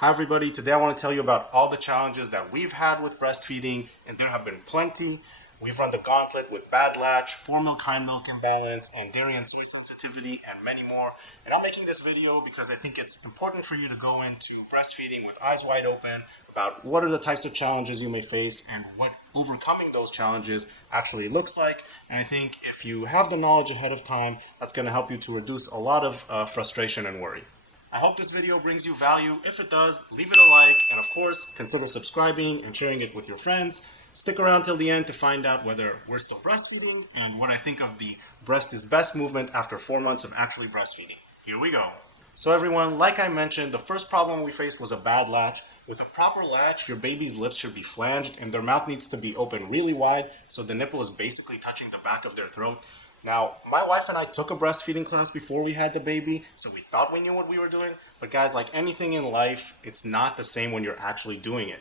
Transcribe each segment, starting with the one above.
Hi everybody, today I want to tell you about all the challenges that we've had with breastfeeding, and there have been plenty. We've run the gauntlet with bad latch, Foremilk, Hindmilk imbalance, and dairy and soy sensitivity, and many more. And I'm making this video because I think it's important for you to go into breastfeeding with eyes wide open about what are the types of challenges you may face and what overcoming those challenges actually looks like. And I think if you have the knowledge ahead of time, that's going to help you to reduce a lot of frustration and worry. I hope this video brings you value. If it does, leave it a like, and of course, consider subscribing and sharing it with your friends. Stick around till the end to find out whether we're still breastfeeding and what I think of the breast is best movement after 4 months of actually breastfeeding. Here we go. So everyone, like I mentioned, the first problem we faced was a bad latch. With a proper latch, your baby's lips should be flanged and their mouth needs to be open really wide so the nipple is basically touching the back of their throat. Now, my wife and I took a breastfeeding class before we had the baby, so we thought we knew what we were doing. But guys, like anything in life, it's not the same when you're actually doing it.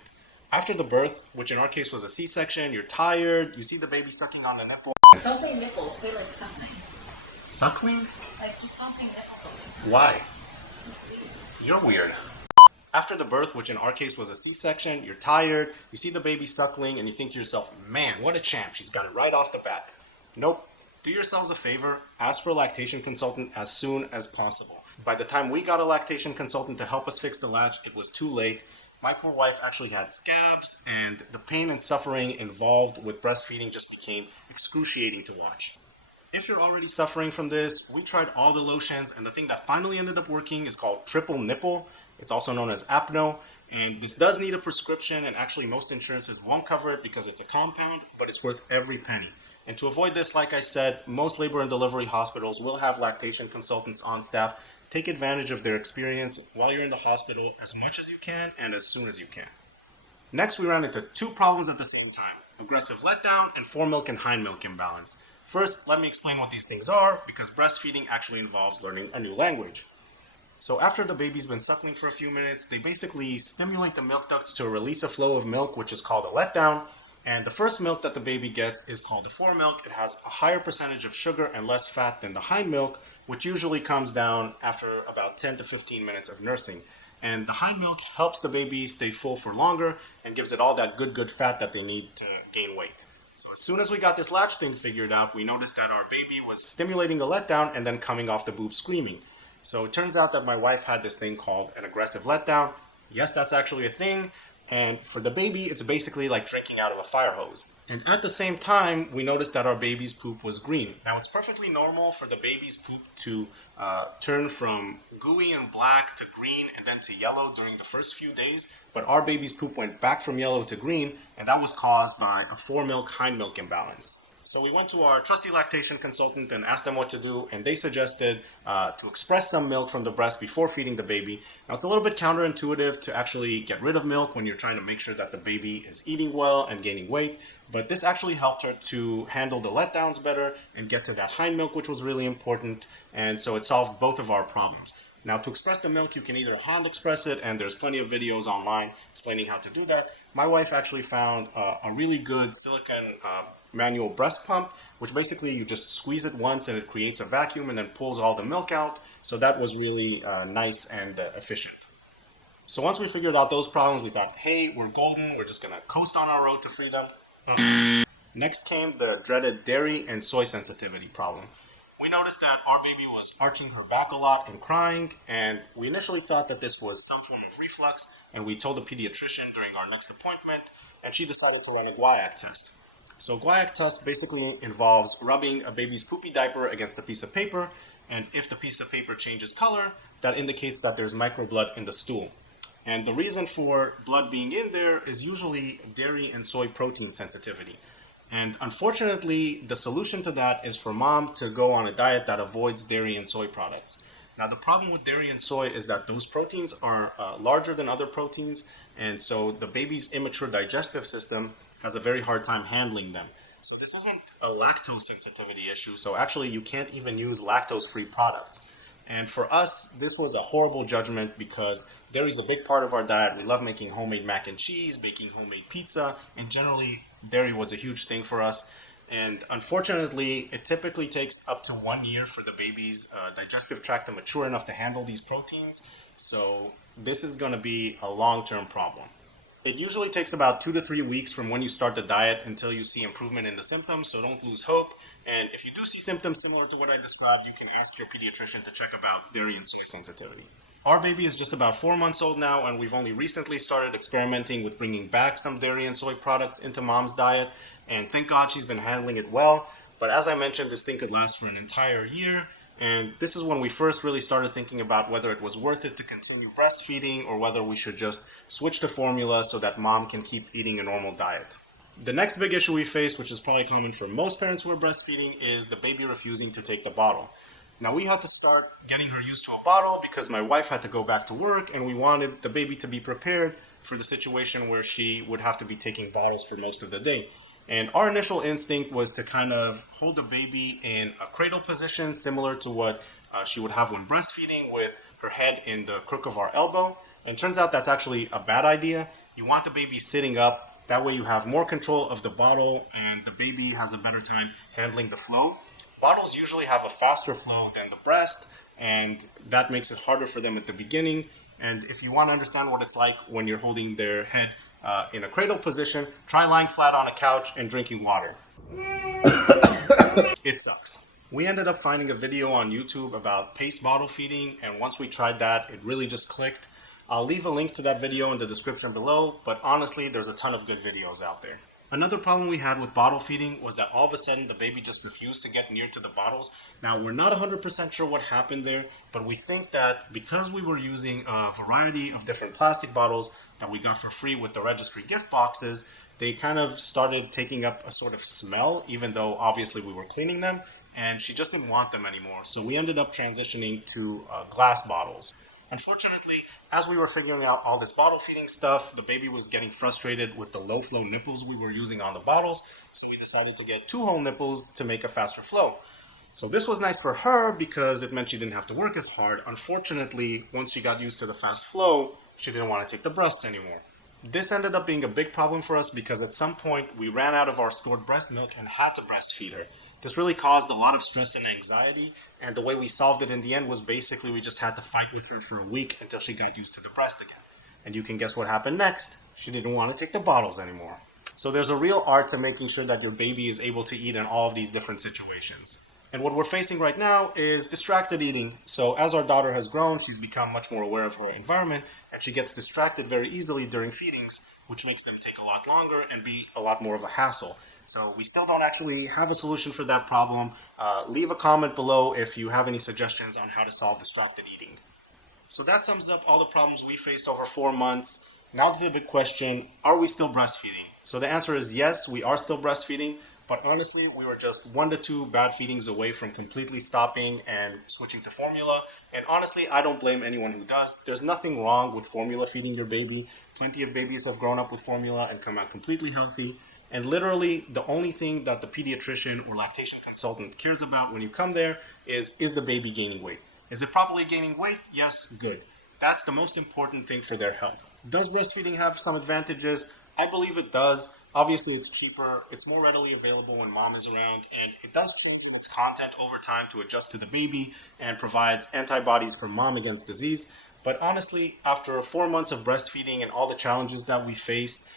After the birth, which in our case was a C-section, you're tired, you see the baby sucking on the nipple. Don't say nipples, say like suckling. Suckling? Like, just don't say nipples. Why? It's weird. You're weird. After the birth, which in our case was a C-section, you're tired, you see the baby suckling, and you think to yourself, man, what a champ, she's got it right off the bat. Nope. Do yourselves a favor, ask for a lactation consultant as soon as possible. By the time we got a lactation consultant to help us fix the latch, it was too late. My poor wife actually had scabs, and the pain and suffering involved with breastfeeding just became excruciating to watch. If you're already suffering from this, we tried all the lotions, and the thing that finally ended up working is called triple nipple. It's also known as Apno, and this does need a prescription, and actually most insurances won't cover it because it's a compound, but it's worth every penny. And to avoid this, like I said, most labor and delivery hospitals will have lactation consultants on staff. Take advantage of their experience while you're in the hospital as much as you can and as soon as you can. Next, we ran into two problems at the same time: aggressive letdown and Foremilk and Hindmilk imbalance. First, let me explain what these things are, because breastfeeding actually involves learning a new language. So after the baby's been suckling for a few minutes, they basically stimulate the milk ducts to release a flow of milk, which is called a letdown. And the first milk that the baby gets is called the Foremilk. It has a higher percentage of sugar and less fat than the Hindmilk, which usually comes down after about 10 to 15 minutes of nursing. And the Hindmilk helps the baby stay full for longer and gives it all that good fat that they need to gain weight. So as soon as we got this latch thing figured out, we noticed that our baby was stimulating a letdown and then coming off the boob screaming. So it turns out that my wife had this thing called an aggressive letdown. Yes, that's actually a thing. And for the baby, it's basically like drinking out of a fire hose. And at the same time, we noticed that our baby's poop was green. Now, it's perfectly normal for the baby's poop to turn from gooey and black to green and then to yellow during the first few days. But our baby's poop went back from yellow to green, and that was caused by a Foremilk Hindmilk imbalance. So we went to our trusty lactation consultant and asked them what to do, and they suggested to express some milk from the breast before feeding the baby. Now, it's a little bit counterintuitive to actually get rid of milk when you're trying to make sure that the baby is eating well and gaining weight, but this actually helped her to handle the letdowns better and get to that Hindmilk, which was really important, and so it solved both of our problems. Now, to express the milk, you can either hand express it, and there's plenty of videos online explaining how to do that. My wife actually found a really good silicone manual breast pump, which basically you just squeeze it once and it creates a vacuum and then pulls all the milk out. So that was really nice and efficient. So once we figured out those problems, we thought, hey, we're golden. We're just going to coast on our road to freedom. Next came the dreaded dairy and soy sensitivity problem. We noticed that our baby was arching her back a lot and crying, and we initially thought that this was some form of reflux, and we told the pediatrician during our next appointment, and she decided to run a guaiac test. So guaiac test basically involves rubbing a baby's poopy diaper against a piece of paper, and if the piece of paper changes color, that indicates that there's microblood in the stool. And the reason for blood being in there is usually dairy and soy protein sensitivity. And unfortunately, the solution to that is for mom to go on a diet that avoids dairy and soy products. Now, the problem with dairy and soy is that those proteins are larger than other proteins, and so the baby's immature digestive system has a very hard time handling them. So this isn't a lactose sensitivity issue, so actually you can't even use lactose-free products. And for us, this was a horrible judgment because dairy is a big part of our diet. We love making homemade mac and cheese, baking homemade pizza, and generally dairy was a huge thing for us. And unfortunately, it typically takes up to 1 year for the baby's digestive tract to mature enough to handle these proteins. So this is going to be a long-term problem. It usually takes about 2 to 3 weeks from when you start the diet until you see improvement in the symptoms, so don't lose hope. And if you do see symptoms similar to what I described, you can ask your pediatrician to check about dairy and soy sensitivity. Our baby is just about 4 months old now, and we've only recently started experimenting with bringing back some dairy and soy products into mom's diet, and thank God she's been handling it well. But as I mentioned, this thing could last for an entire year, and this is when we first really started thinking about whether it was worth it to continue breastfeeding or whether we should just switch to formula so that mom can keep eating a normal diet. The next big issue we face, which is probably common for most parents who are breastfeeding, is the baby refusing to take the bottle. Now, we had to start getting her used to a bottle because my wife had to go back to work, and we wanted the baby to be prepared for the situation where she would have to be taking bottles for most of the day. And our initial instinct was to kind of hold the baby in a cradle position, similar to what she would have when breastfeeding, with her head in the crook of our elbow. And turns out that's actually a bad idea. You want the baby sitting up. That way you have more control of the bottle and the baby has a better time handling the flow. Bottles usually have a faster flow than the breast, and that makes it harder for them at the beginning. And if you want to understand what it's like when you're holding their head in a cradle position, try lying flat on a couch and drinking water. It sucks. We ended up finding a video on YouTube about paced bottle feeding, and once we tried that, it really just clicked. I'll leave a link to that video in the description below, but honestly, there's a ton of good videos out there. Another problem we had with bottle feeding was that all of a sudden the baby just refused to get near to the bottles. Now, we're not 100% sure what happened there, but we think that because we were using a variety of different plastic bottles that we got for free with the registry gift boxes, they kind of started taking up a sort of smell, even though obviously we were cleaning them, and she just didn't want them anymore. So we ended up transitioning to glass bottles. Unfortunately, as we were figuring out all this bottle feeding stuff, the baby was getting frustrated with the low flow nipples we were using on the bottles, so we decided to get 2-hole nipples to make a faster flow. So this was nice for her because it meant she didn't have to work as hard. Unfortunately, once she got used to the fast flow, she didn't want to take the breasts anymore. This ended up being a big problem for us because at some point we ran out of our stored breast milk and had to breastfeed her. This really caused a lot of stress and anxiety, and the way we solved it in the end was basically we just had to fight with her for a week until she got used to the breast again. And you can guess what happened next. She didn't want to take the bottles anymore. So there's a real art to making sure that your baby is able to eat in all of these different situations. And what we're facing right now is distracted eating. So as our daughter has grown, she's become much more aware of her environment, and she gets distracted very easily during feedings, which makes them take a lot longer and be a lot more of a hassle. So we still don't actually have a solution for that problem. Leave a comment below if you have any suggestions on how to solve distracted eating. So that sums up all the problems we faced over 4 months. Now to the big question, are we still breastfeeding? So the answer is yes, we are still breastfeeding, but honestly, we were just 1 to 2 bad feedings away from completely stopping and switching to formula. And honestly, I don't blame anyone who does. There's nothing wrong with formula feeding your baby. Plenty of babies have grown up with formula and come out completely healthy. And literally, the only thing that the pediatrician or lactation consultant cares about when you come there is the baby gaining weight? Is it properly gaining weight? Yes, good. That's the most important thing for their health. Does breastfeeding have some advantages? I believe it does. Obviously, it's cheaper, it's more readily available when mom is around, and it does change its content over time to adjust to the baby and provides antibodies for mom against disease. But honestly, after 4 months of breastfeeding and all the challenges that we faced,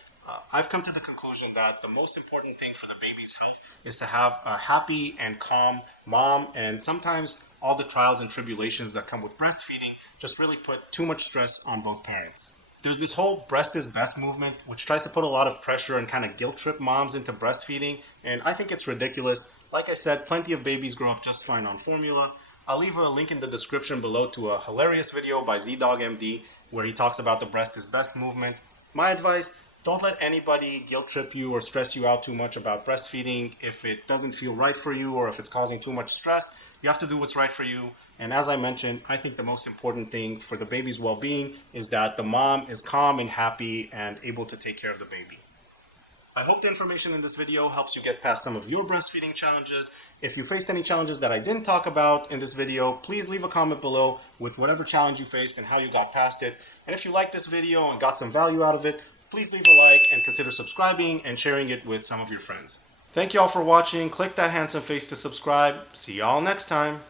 I've come to the conclusion that the most important thing for the baby's health is to have a happy and calm mom, and sometimes all the trials and tribulations that come with breastfeeding just really put too much stress on both parents. There's this whole breast is best movement, which tries to put a lot of pressure and kind of guilt trip moms into breastfeeding, and I think it's ridiculous. Like I said, plenty of babies grow up just fine on formula. I'll leave a link in the description below to a hilarious video by ZDoggMD where he talks about the breast is best movement. My advice, don't let anybody guilt trip you or stress you out too much about breastfeeding. If it doesn't feel right for you or if it's causing too much stress, you have to do what's right for you. And as I mentioned, I think the most important thing for the baby's well-being is that the mom is calm and happy and able to take care of the baby. I hope the information in this video helps you get past some of your breastfeeding challenges. If you faced any challenges that I didn't talk about in this video, please leave a comment below with whatever challenge you faced and how you got past it. And if you liked this video and got some value out of it, please leave a like and consider subscribing and sharing it with some of your friends. Thank you all for watching. Click that handsome face to subscribe. See y'all next time.